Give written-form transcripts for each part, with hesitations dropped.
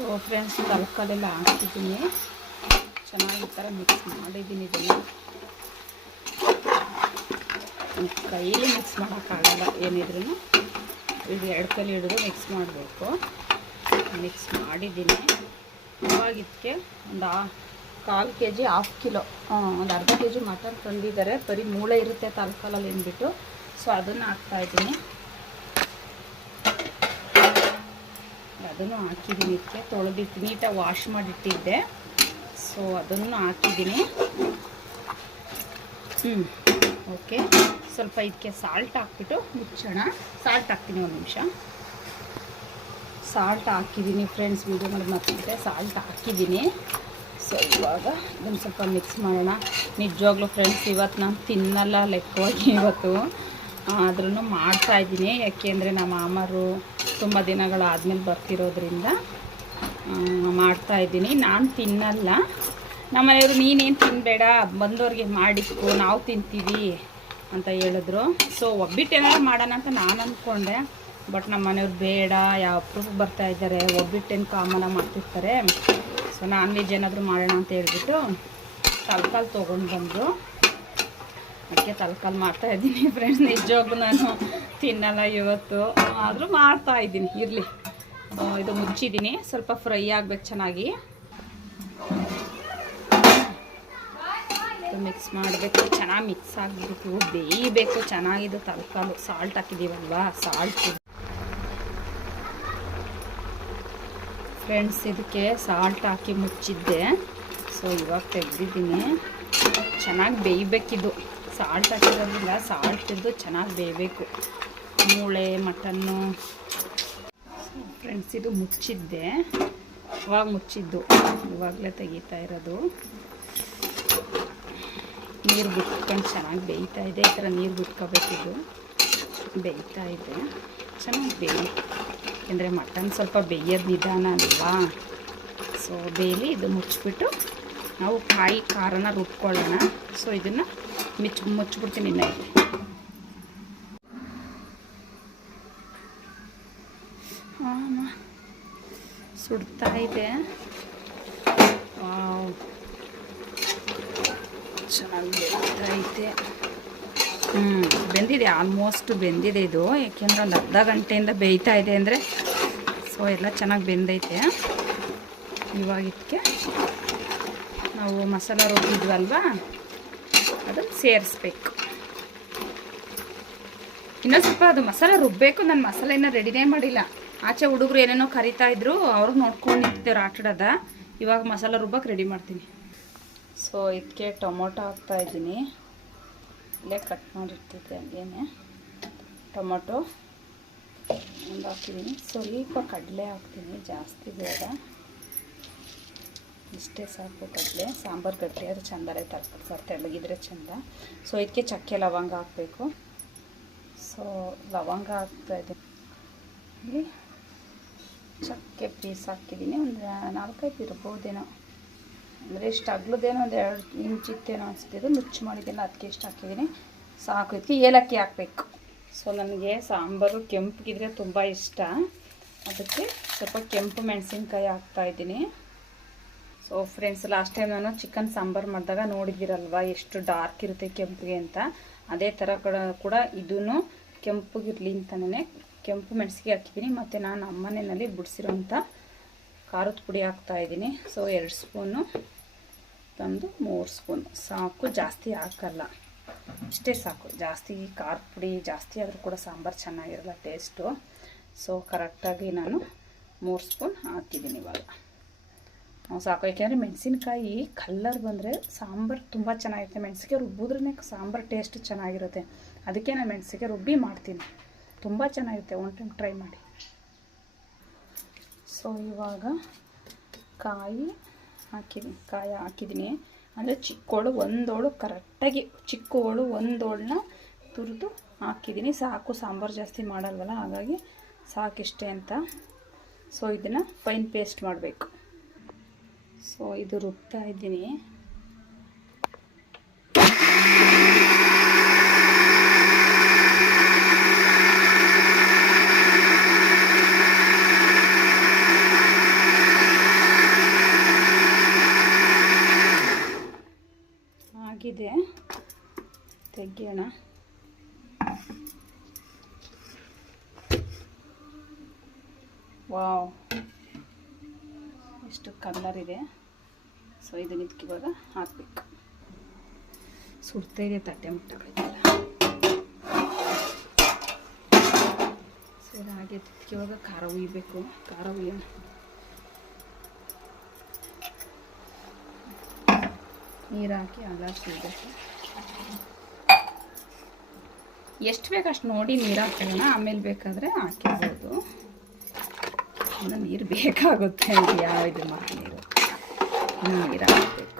So friends ತರಕಾರಿಯೆಲ್ಲ ಹಾಕಿದ್ದೀನಿ, ಚೆನ್ನಾಗಿ ಈ ಥರ ಮಿಕ್ಸ್ ಮಾಡಿದ್ದೀನಿ. ಇದನ್ನು ಕೈಯಲ್ಲಿ ಮಿಕ್ಸ್ ಮಾಡೋಕ್ಕಾಗಲ್ಲ, ಏನಿದ್ರೂ ಇದು 2 ಕೈಲಿ ಹಿಡಿದು ಮಿಕ್ಸ್ ಮಾಡಬೇಕು. ಮಿಕ್ಸ್ ಮಾಡಿದ್ದೀನಿ. ಇವಾಗ ಇದಕ್ಕೆ ಒಂದು 1/4 kg 1/2 ಕಿಲೋ ಒಂದು ಅರ್ಧ kg ಮಟನ್ ತಂದಿದ್ದಾರೆ. ಬರೀ ಮೂಳೆ ಇರುತ್ತೆ ತರಕಾರಿಯಲ್ಲಿ ಅಂದ್ಬಿಟ್ಟು, ಸೊ ಅದನ್ನು ಹಾಕ್ತಾಯಿದ್ದೀನಿ. ಅದನ್ನು ಹಾಕಿದ್ದೀನಿ. ಇದಕ್ಕೆ ತೊಳೆದಿಟ್ಟು ನೀಟಾಗಿ ವಾಶ್ ಮಾಡಿಟ್ಟಿದ್ದೆ, ಸೊ ಅದನ್ನು ಹಾಕಿದ್ದೀನಿ. ಓಕೆ, ಸ್ವಲ್ಪ ಇದಕ್ಕೆ ಸಾಲ್ಟ್ ಹಾಕ್ಬಿಟ್ಟು ಮುಚ್ಚೋಣ. ಸಾಲ್ಟ್ ಹಾಕ್ತೀನಿ, ಒಂದು ನಿಮಿಷ. ಸಾಲ್ಟ್ ಹಾಕಿದ್ದೀನಿ ಫ್ರೆಂಡ್ಸ್, ವೀಡಿಯೋ ಮಾಡಿ ಮತ್ತೆ ಸಾಲ್ಟ್ ಹಾಕಿದ್ದೀನಿ. ಸೊ ಇವಾಗ ಇದನ್ನು ಸ್ವಲ್ಪ ಮಿಕ್ಸ್ ಮಾಡೋಣ. ನಿಜವಾಗ್ಲೂ ಫ್ರೆಂಡ್ಸ್ ಇವತ್ತು ನಾನು ತಿನ್ನಲ್ಲ ಲೆಕ್ಕವಾಗಿ ಇವತ್ತು, ಆದ್ರೂ ಮಾಡ್ತಾಯಿದ್ದೀನಿ. ಯಾಕೆಂದರೆ ನಮ್ಮ ಮಾಮರು ತುಂಬ ದಿನಗಳಾದಮೇಲೆ ಬರ್ತಿರೋದ್ರಿಂದ ಮಾಡ್ತಾಯಿದ್ದೀನಿ. ನಾನು ತಿನ್ನಲ್ಲ. ನಮ್ಮ ಮನೆಯವರು ನೀನೇನು ತಿನ್ನಬೇಡ, ಬಂದವ್ರಿಗೆ ಮಾಡಿಕ್ಕು, ನಾವು ತಿಂತೀವಿ ಅಂತ ಹೇಳಿದ್ರು. ಸೊ ಒಬ್ಬಿಟ್ಟು ಏನಾದ್ರು ಮಾಡೋಣ ಅಂತ ನಾನು ಅಂದ್ಕೊಂಡೆ. ಬಟ್ ನಮ್ಮ ಮನೆಯವ್ರು ಬೇಡ, ಯಾವ ಪ್ರೂಫ್ ಬರ್ತಾಯಿದ್ದಾರೆ, ಒಬ್ಬಿಟ್ಟೇನು ಕಾಮನಾಗಿ ಮಾಡ್ತಿರ್ತಾರೆ. ಸೊ ನಾನ್ ವೆಜ್ ಏನಾದರೂ ಮಾಡೋಣ ಅಂತ ಹೇಳ್ಬಿಟ್ಟು ತರಕಾರಿ ತೊಗೊಂಡು ಬಂದರು. ಅದಕ್ಕೆ ತರಕಾರಿ ಮಾಡ್ತಾಯಿದ್ದೀನಿ ಫ್ರೆಂಡ್ಸ್. ನಿಜವಾಗ್ಲೂ ನಾನು ತಿನ್ನಲ್ಲ ಇವತ್ತು, ಆದರೂ ಮಾಡ್ತಾಯಿದ್ದೀನಿ. ಇರಲಿ, ಇದು ಮುಚ್ಚಿದ್ದೀನಿ. ಸ್ವಲ್ಪ ಫ್ರೈ ಆಗಬೇಕು ಚೆನ್ನಾಗಿ. ಮಿಕ್ಸ್ ಮಾಡಬೇಕು, ಚೆನ್ನಾಗಿ ಮಿಕ್ಸ್ ಆಗಬೇಕು, ಬೇಯಬೇಕು ಚೆನ್ನಾಗಿದ್ದು ತರಕಾರಿ. ಸಾಲ್ಟ್ ಹಾಕಿದ್ದೀವಲ್ವಾ, ಸಾಲ್ಟ್ ಫ್ರೆಂಡ್ಸ್. ಇದಕ್ಕೆ ಸಾಲ್ಟ್ ಹಾಕಿ ಮುಚ್ಚಿದ್ದೆ. ಸೊ ಇವಾಗ ತೆಗೆದಿದ್ದೀನಿ. ಚೆನ್ನಾಗಿ ಬೇಯಬೇಕಿದು. ಸಾಲ್ಟ್ ಹಾಕಿರೋದ್ರಿಂದ ಸಾಲ್ಟ್ ಇದ್ದು ಚೆನ್ನಾಗಿ ಬೇಯಬೇಕು. ಮೂಳೆ ಮಟನ್ನು ಫ್ರೆಂಡ್ಸ್. ಇದು ಮುಚ್ಚಿದ್ದೆ, ಇವಾಗ ಮುಚ್ಚಿದ್ದು, ಇವಾಗಲೇ ತೆಗಿತಾ ಇರೋದು. ನೀರು ಬಿಟ್ಕೊಂಡು ಚೆನ್ನಾಗಿ ಬೇಯ್ತಾ ಇದೆ. ಈ ಥರ ನೀರು ಬಿಟ್ಕೋಬೇಕಿದ್ದು. ಬೇಯ್ತಾ ಇದೆ, ಚೆನ್ನಾಗಿ ಬೇಯಿ. ಯಾಕೆಂದರೆ ಮಟನ್ ಸ್ವಲ್ಪ ಬೇಯೋದು ನಿಧಾನ ಅಲ್ವಾ. ಸೊ ಬೇಯಲಿ. ಇದು ಮುಚ್ಚಿಬಿಟ್ಟು ನಾವು ಕಾಯಿ ಖಾರನ ರುಬ್ಕೊಳ್ಳೋಣ. ಸೊ ಇದನ್ನು ಮುಚ್ಚಿಬಿಡ್ತೀನಿ. ಇನ್ನು ಸುಡ್ತಾ ಇದೆ. ಚೆನ್ನಾಗಿ ಬೇಯ್ತೈತೆ. ಬೆಂದಿದೆ, ಆಲ್ಮೋಸ್ಟ್ ಬೆಂದಿದೆ ಇದು. ಯಾಕೆಂದರೆ ಒಂದು ಅರ್ಧ ಗಂಟೆಯಿಂದ ಬೇಯ್ತಾ ಇದೆ ಅಂದರೆ, ಸೊ ಎಲ್ಲ ಚೆನ್ನಾಗಿ ಬೆಂದೈತೆ. ಇವಾಗ ಇದಕ್ಕೆ ನಾವು ಮಸಾಲ ರುಬ್ಬಿದ್ವಲ್ವಾ, ಅದನ್ನು ಸೇರಿಸ್ಬೇಕು. ಇನ್ನೊಂದು ಸ್ವಲ್ಪ ಅದು ಮಸಾಲ ರುಬ್ಬಬೇಕು. ನಾನು ಮಸಾಲೆನ ರೆಡಿನೇ ಮಾಡಿಲ್ಲ. ಆಚೆ ಹುಡುಗರು ಏನೇನೋ ಕರಿತಾಯಿದ್ರು, ಅವ್ರು ನೋಡ್ಕೊಂಡು ನಿಂತಿದ್ದೇವ್ರು ಆಟಾಡೋದ. ಇವಾಗ ಮಸಾಲ ರುಬ್ಬಕ್ಕೆ ರೆಡಿ ಮಾಡ್ತೀನಿ. ಸೊ ಇದಕ್ಕೆ ಟೊಮೊಟೊ ಹಾಕ್ತಾಯಿದ್ದೀನಿ. ಇಲ್ಲೇ ಕಟ್ ಮಾಡಿರ್ತಿದ್ದೆ ಹಂಗೇನೆ. ಟೊಮೊಟೊ ಒಂದು ಹಾಕಿದ್ದೀನಿ. ಸ್ವಲ್ಪ ಕಡಲೆ ಹಾಕ್ತೀನಿ, ಜಾಸ್ತಿ ಬೇಡ, ಇಷ್ಟೇ ಸಾಕು ಕಡಲೆ. ಸಾಂಬಾರು ಗಟ್ಟಿ ಆದರೆ ಚೆಂದ, ತರಕಾರಿ ಸಾರು ತೆಳ್ಳಗಿದ್ರೆ ಚೆಂದ. ಸೊ ಇದಕ್ಕೆ ಚಕ್ಕೆ ಲವಂಗ ಹಾಕಬೇಕು. ಸೊ ಲವಂಗ ಹಾಕ್ತಾಯಿದ್ದೀನಿ. ಇಲ್ಲಿ ಚಕ್ಕೆ ಪೀಸ್ ಹಾಕಿದ್ದೀನಿ. ಒಂದು 4-5 ಇರ್ಬೋದೇನೋ, ಅಂದರೆ ಇಷ್ಟು ಅಗ್ಲದೇನೋ ಒಂದು 2 ಇಂಚಿತ್ತೇನೋ ಅನಿಸ್ತಿದ್ದು. ಮುಚ್ಚು ಮಾಡಿದ್ದೀನಿ, ಅದಕ್ಕೆ ಇಷ್ಟು ಹಾಕಿದ್ದೀನಿ. ಸಾಕು. ಇದಕ್ಕೆ ಏಲಕ್ಕಿ ಹಾಕಬೇಕು. ಸೊ ನನಗೆ ಸಾಂಬಾರು ಕೆಂಪಗಿದ್ರೆ ತುಂಬ ಇಷ್ಟ, ಅದಕ್ಕೆ ಸ್ವಲ್ಪ ಕೆಂಪು ಮೆಣಸಿನ್ಕಾಯಿ ಹಾಕ್ತಾಯಿದ್ದೀನಿ. ಸೊ ಫ್ರೆಂಡ್ಸ್, ಲಾಸ್ಟ್ ಟೈಮ್ ನಾನು ಚಿಕನ್ ಸಾಂಬಾರು ಮಾಡಿದಾಗ ನೋಡಿದ್ದೀರಲ್ವ ಎಷ್ಟು ಡಾರ್ಕ್ ಇರುತ್ತೆ ಕೆಂಪಿಗೆ ಅಂತ. ಅದೇ ಥರ ಕೂಡ ಇದೂ ಕೆಂಪಗಿರಲಿ ಅಂತಲೇ ಕೆಂಪು ಮೆಣಸಿಗೆ ಹಾಕಿದ್ದೀನಿ. ಮತ್ತು ನಾನು ನಮ್ಮನೆಯಲ್ಲಿ ಬಿಡಿಸಿರೋಂಥ ಖಾರದ ಪುಡಿ ಹಾಕ್ತಾಯಿದ್ದೀನಿ. ಸೊ 2 ಸ್ಪೂನು ತಂದು 3 ಸ್ಪೂನ್ ಸಾಕು, ಜಾಸ್ತಿ ಹಾಕಲ್ಲ, ಇಷ್ಟೇ ಸಾಕು. ಜಾಸ್ತಿ ಖಾರದ ಪುಡಿ ಜಾಸ್ತಿ ಆದರೂ ಕೂಡ ಸಾಂಬಾರು ಚೆನ್ನಾಗಿರಲ್ಲ ಟೇಸ್ಟು. ಸೊ ಕರೆಕ್ಟಾಗಿ ನಾನು 3 ಸ್ಪೂನ್ ಹಾಕಿದ್ದೀನಿ ಇವಾಗ. ಸಾಕು. ಯಾಕೆಂದರೆ ಮೆಣಸಿನ್ಕಾಯಿ ಕಲ್ಲರ್ ಬಂದರೆ ಸಾಂಬಾರು ತುಂಬ ಚೆನ್ನಾಗಿರುತ್ತೆ. ಮೆಣಸಿಗೆ ರುಬ್ಬಿದ್ರೇ ಸಾಂಬಾರು ಟೇಸ್ಟ್ ಚೆನ್ನಾಗಿರುತ್ತೆ. ಅದಕ್ಕೆ ನಾನು ಮೆಣಸಿಗೆ ರುಬ್ಬಿ ಮಾಡ್ತೀನಿ, ತುಂಬ ಚೆನ್ನಾಗಿರುತ್ತೆ. ಒನ್ ಟೈಮ್ ಟ್ರೈ ಮಾಡಿ. ಸೊ ಇವಾಗ ಕಾಯಿ ಹಾಕಿದ್ದೀನಿ. ಅಂದರೆ ಚಿಕ್ಕೋಳು ಒಂದೋಳು ಕರೆಕ್ಟಾಗಿ, ಚಿಕ್ಕೋಳು ಒಂದೋಳನ್ನ ತುರಿದು ಹಾಕಿದ್ದೀನಿ. ಸಾಕು, ಸಾಂಬಾರು ಜಾಸ್ತಿ ಮಾಡಲ್ವಲ್ಲ, ಹಾಗಾಗಿ ಸಾಕಿಷ್ಟೇ ಅಂತ. ಸೊ ಇದನ್ನು ಫೈನ್ ಪೇಸ್ಟ್ ಮಾಡಬೇಕು. ಸೊ ಇದು ರುಬ್ತಾ ಇದ್ದೀನಿ. ಮುಚ್ಚೋಣ. ವಾವ್, ಎಷ್ಟು ಕಲರ್ ಇದೆ. ಸೊ ಇದನ್ನ ಇದಕ್ಕೆ ಇವಾಗ ಹಾಕಬೇಕು. ಸುಡ್ತಾ ಇದೆ ತಟ್ಟೆ ಮುಟ್ಟಗಳಿಗೆಲ್ಲ. ಸೊ ಹಾಗೆ ಇದಕ್ಕೆ ಇವಾಗ ಖಾರ ಹುಯ್ಬೇಕು. ಖಾರ ಹುಯ್ಯೋಣ. ನೀರು ಹಾಕಿ ಅಲ್ಲಾಡ್ಸಿಡ್ಬೇಕು. ಎಷ್ಟು ಬೇಕು ಅಷ್ಟು ನೋಡಿ ನೀರು ಹಾಕೋಣ. ಆಮೇಲೆ ಬೇಕಾದರೆ ಹಾಕಿರ್ಬೋದು. ಇನ್ನು ನೀರು ಬೇಕಾಗುತ್ತೆ. ಯಾವ ಇದು ಮಾಡಿ ನೀರು ಹಾಕಬೇಕು.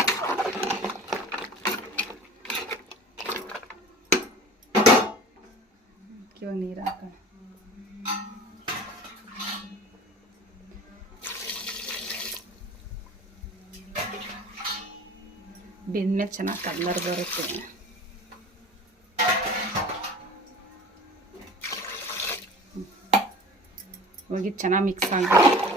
ಇವಾಗ ನೀರು ಹಾಕೋಣ. ಬೆಂದ್ಮೇಲೆ ಚೆನ್ನಾಗಿ ಕಲರ್ ಬರುತ್ತೆ. ಹೋಗಿ ಚೆನ್ನಾಗಿ ಮಿಕ್ಸ್ ಆಗಬೇಕು.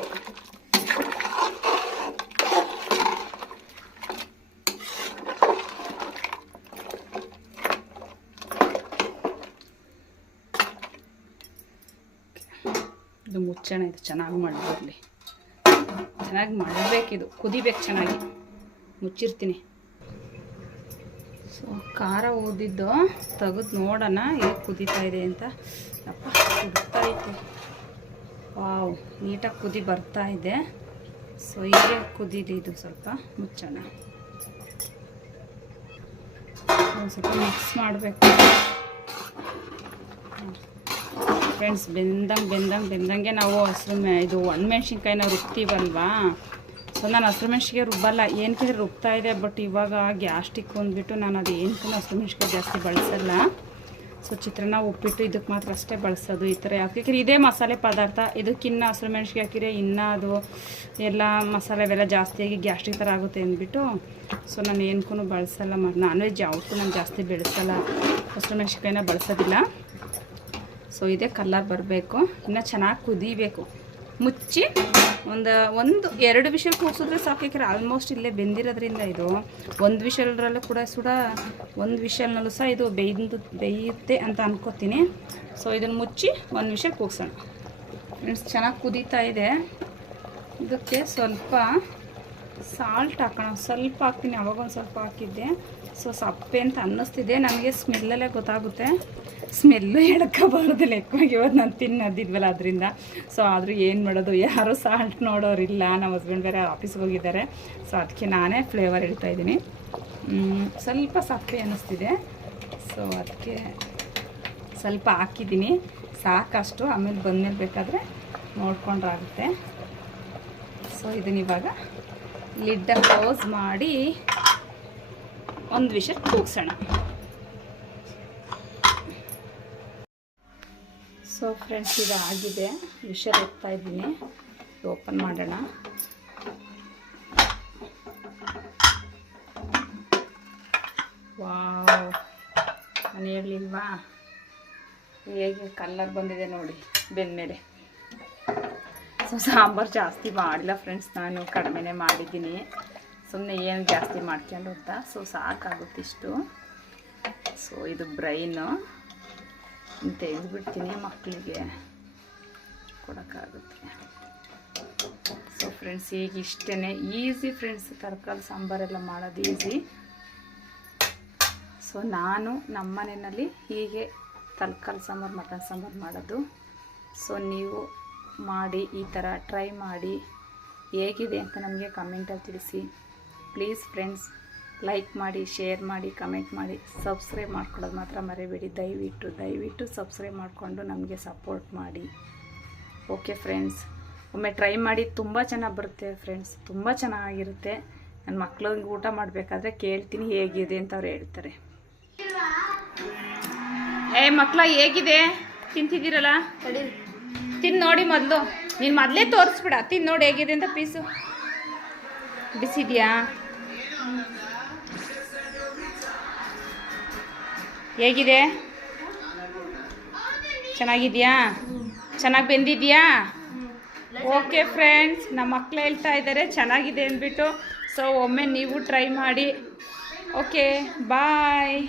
ಇದು ಮುಚ್ಚೋಣ. ಇದು ಚೆನ್ನಾಗಿ ಮಾಡಬರಲಿ. ಚೆನ್ನಾಗಿ ಮಾಡಬೇಕಿದು. ಕುದಿಬೇಕು ಚೆನ್ನಾಗಿ. ಮುಚ್ಚಿರ್ತೀನಿ. ಸೊ ಖಾರ ಓದಿದ್ದು ತೆಗೆದು ನೋಡೋಣ ಹೇಗೆ ಕುದೀತಾ ಇದೆ ಅಂತ. ಅಪ್ಪ ಕುದಿತಾ ಐತೆ. ವಾವ್, ನೀಟಾಗಿ ಕುದಿ ಬರ್ತಾ ಇದೆ. ಸೊ ಹೀಗೆ ಕುದೀಲಿ. ಇದು ಸ್ವಲ್ಪ ಮುಚ್ಚೋಣ. ಒಂದು ಸ್ವಲ್ಪ ಮಿಕ್ಸ್ ಮಾಡಬೇಕು ಫ್ರೆಂಡ್ಸ್. ಬೆಂದಂಗೆ ನಾವು ಇದು ಒಣಮೆಣ್ಸಿನ್ಕಾಯಿನ ರುಬ್ತೀವಲ್ವಾ. ಸೊ ನಾನು ಹಸಿರು ಮೆಣ್ಸಿಗೆ ರುಬ್ಬಲ್ಲ. ಏನಕ್ಕೆ ರುಬ್ತಾ ಇದೆ. ಬಟ್ ಇವಾಗ ಗ್ಯಾಸ್ಟಿಕ್ ಅಂದ್ಬಿಟ್ಟು ನಾನು ಅದು ಏನಕ್ಕೂ ಹಸಿರು ಮೆಣ್ಸಿನ್ಕಾಯಿ ಜಾಸ್ತಿ ಬಳಸಲ್ಲ. ಸೊ ಚಿತ್ರಾನ್ನ ಉಪ್ಪಿಟ್ಟು ಇದಕ್ಕೆ ಮಾತ್ರ ಅಷ್ಟೇ ಬಳಸೋದು. ಈ ಥರ ಯಾಕೆ ಇದೇ ಮಸಾಲೆ ಪದಾರ್ಥ. ಇದಕ್ಕಿನ್ನ ಹಸಿರು ಮೆಣ್ಸಿಗೆ ಹಾಕಿದ್ರೆ ಇನ್ನೂ ಅದು ಎಲ್ಲ ಮಸಾಲೆ ಅವೆಲ್ಲ ಜಾಸ್ತಿಯಾಗಿ ಗ್ಯಾಸ್ಟ್ರಿಕ್ ಥರ ಆಗುತ್ತೆ ಅಂದ್ಬಿಟ್ಟು ಸೊ ನಾನು ಏನಕ್ಕೂ ಬಳಸಲ್ಲ. ನಾನ್ ವೆಜ್ ಯಾವತ್ತೂ ನಾನು ಜಾಸ್ತಿ ಬೆಳೆಸಲ್ಲ. ಹಸಿರು ಮೆಣ್ಸಿನ್ಕಾಯಿನ ಬಳಸೋದಿಲ್ಲ. ಸೊ ಇದೇ ಕಲರ್ ಬರಬೇಕು. ಇನ್ನು ಚೆನ್ನಾಗಿ ಕುದಿಬೇಕು. ಮುಚ್ಚಿ ಒಂದು 2 ವಿಷಲ್ ಕೂರಿಸಿದ್ರೆ ಸಾಕು. ಯಾಕೆಂದರೆ ಆಲ್ಮೋಸ್ಟ್ ಇಲ್ಲೇ ಬೆಂದಿರೋದ್ರಿಂದ ಇದು 1 ವಿಷಲ್ರಲ್ಲೂ ಕೂಡ 1 ವಿಷಲ್ನಲ್ಲೂ ಸಹ ಇದು ಬೇಯುತ್ತೆ ಅಂತ ಅನ್ಕೋತೀನಿ. ಸೊ ಇದನ್ನು ಮುಚ್ಚಿ 1 ವಿಷಲ್ ಕೂಗ್ಸೋಣ ಫ್ರೆಂಡ್ಸ್. ಚೆನ್ನಾಗಿ ಕುದೀತಾ ಇದೆ. ಇದಕ್ಕೆ ಸ್ವಲ್ಪ ಸಾಲ್ಟ್ ಹಾಕೋಣ. ಸ್ವಲ್ಪ ಹಾಕ್ತೀನಿ. ಅವಾಗೊಂದು ಸ್ವಲ್ಪ ಹಾಕಿದ್ದೆ. ಸೊ ಸಪ್ಪೆ ಅಂತ ಅನ್ನಿಸ್ತಿದೆ ನನಗೆ. ಸ್ಮೆಲ್ಲಲ್ಲೇ ಗೊತ್ತಾಗುತ್ತೆ. ಸ್ಮೆಲ್ಲು ಎಳ್ಕೋಬಾರ್ದು ಲೆಕ್ಕವಾಗಿ. ಇವತ್ತು ನಾನು ತಿನ್ನೋದಿದ್ವಲ್ಲ ಅದರಿಂದ. ಸೊ ಆದರೂ ಏನು ಮಾಡೋದು, ಯಾರೂ ಸಾಲ್ಟ್ ನೋಡೋರಿಲ್ಲ. ನಮ್ಮ ಹಸ್ಬೆಂಡ್ ಬೇರೆ ಆಫೀಸ್ಗೆ ಹೋಗಿದ್ದಾರೆ. ಸೊ ಅದಕ್ಕೆ ನಾನೇ ಫ್ಲೇವರ್ ಹೇಳ್ತಾಯಿದ್ದೀನಿ. ಸ್ವಲ್ಪ ಸಪ್ಪೆ ಅನ್ನಿಸ್ತಿದೆ. ಸೊ ಅದಕ್ಕೆ ಸ್ವಲ್ಪ ಹಾಕಿದ್ದೀನಿ. ಸಾಕಷ್ಟು. ಆಮೇಲೆ ಬಂದಮೇಲೆ ಬೇಕಾದರೆ ನೋಡ್ಕೊಂಡ್ರಾಗುತ್ತೆ. ಸೊ ಇದನ್ನ ಇವಾಗ ಲಿಡ್ಡ ಕ್ಲೋಸ್ ಮಾಡಿ 1 ವಿಷಲ್ ಕೂಗ್ಸೋಣ. ಸೊ ಫ್ರೆಂಡ್ಸ್ ಇದು ಆಗಿದೆ. ವಿಷಲ್ ಎತ್ತಾ ಇದ್ದೀನಿ. ಓಪನ್ ಮಾಡೋಣ. ವಾವ್, ನಾನು ಹೇಳಲಿಲ್ವಾ ಹೇಗೆ ಕಲರ್ ಬಂದಿದೆ ನೋಡಿ ಬೆಂದಮೇಲೆ. ಸೊ ಸಾಂಬಾರು ಜಾಸ್ತಿ ಮಾಡಿಲ್ಲ ಫ್ರೆಂಡ್ಸ್. ನಾನು ಕಡಿಮೆನೇ ಮಾಡಿದ್ದೀನಿ. ಸುಮ್ಮನೆ ಏನು ಜಾಸ್ತಿ ಮಾಡ್ಕೊಂಡು ಅಂತ. ಸೊ ಸಾಕಾಗುತ್ತೆ ಇಷ್ಟು. ಸೊ ಇದು ಬ್ರೈನು ತೆಗೆದುಬಿಡ್ತೀನಿ. ಮಕ್ಕಳಿಗೆ ಕೊಡೋಕ್ಕಾಗುತ್ತೆ. ಸೊ ಫ್ರೆಂಡ್ಸ್ ಈಗ ಇಷ್ಟೇ ಈಸಿ ಫ್ರೆಂಡ್ಸ್. ತರಕಾರಿ ಸಾಂಬಾರೆಲ್ಲ ಮಾಡೋದು ಈಸಿ. ಸೊ ನಾನು ನಮ್ಮ ಮನೆಯಲ್ಲಿ ಹೀಗೆ ತರಕಾರಿ ಸಾಂಬಾರು, ಮಟನ್ ಸಾಂಬಾರು ಮಾಡೋದು. ಸೊ ನೀವು ಮಾಡಿ ಈ ಥರ ಟ್ರೈ ಮಾಡಿ ಹೇಗಿದೆ ಅಂತ ನಮಗೆ ಕಮೆಂಟಲ್ಲಿ ತಿಳಿಸಿ. ಪ್ಲೀಸ್ ಫ್ರೆಂಡ್ಸ್, ಲೈಕ್ ಮಾಡಿ, ಶೇರ್ ಮಾಡಿ, ಕಮೆಂಟ್ ಮಾಡಿ, ಸಬ್ಸ್ಕ್ರೈಬ್ ಮಾಡ್ಕೊಳ್ಳೋದು ಮಾತ್ರ ಮರಿಬೇಡಿ. ದಯವಿಟ್ಟು ಸಬ್ಸ್ಕ್ರೈಬ್ ಮಾಡಿಕೊಂಡು ನಮಗೆ ಸಪೋರ್ಟ್ ಮಾಡಿ. ಓಕೆ ಫ್ರೆಂಡ್ಸ್, ಒಮ್ಮೆ ಟ್ರೈ ಮಾಡಿ. ತುಂಬ ಚೆನ್ನಾಗಿ ಬರುತ್ತೆ ಫ್ರೆಂಡ್ಸ್. ತುಂಬ ಚೆನ್ನಾಗಿರುತ್ತೆ. ನನ್ನ ಮಕ್ಳಿಗೆ ಊಟ ಮಾಡಬೇಕಾದ್ರೆ ಕೇಳ್ತೀನಿ ಹೇಗಿದೆ ಅಂತ ಅವ್ರು ಹೇಳ್ತಾರೆ. ಮಕ್ಕಳ ಹೇಗಿದೆ ತಿಂತಿದ್ದೀರಲ್ಲ, ತಿಂದು ನೋಡಿ ಮೊದಲು. ನೀನು ಮೊದಲೇ ತೋರಿಸ್ಬಿಡ. ತಿಂದು ನೋಡಿ ಹೇಗಿದೆ ಅಂತ. ಪೀಸು ಬಿಸಿದೆಯಾ? ಹೇಗಿದೆ? ಚೆನ್ನಾಗಿದೆಯಾ? ಚೆನ್ನಾಗಿ ಬೆಂದಿದೆಯಾ? ಓಕೆ ಫ್ರೆಂಡ್ಸ್, ನಮ್ಮ ಮಕ್ಕಳು ಹೇಳ್ತಾ ಇದ್ದಾರೆ ಚೆನ್ನಾಗಿದೆ ಅಂದ್ಬಿಟ್ಟು. ಸೊ ಒಮ್ಮೆ ನೀವು ಟ್ರೈ ಮಾಡಿ. ಓಕೆ, ಬಾಯ್.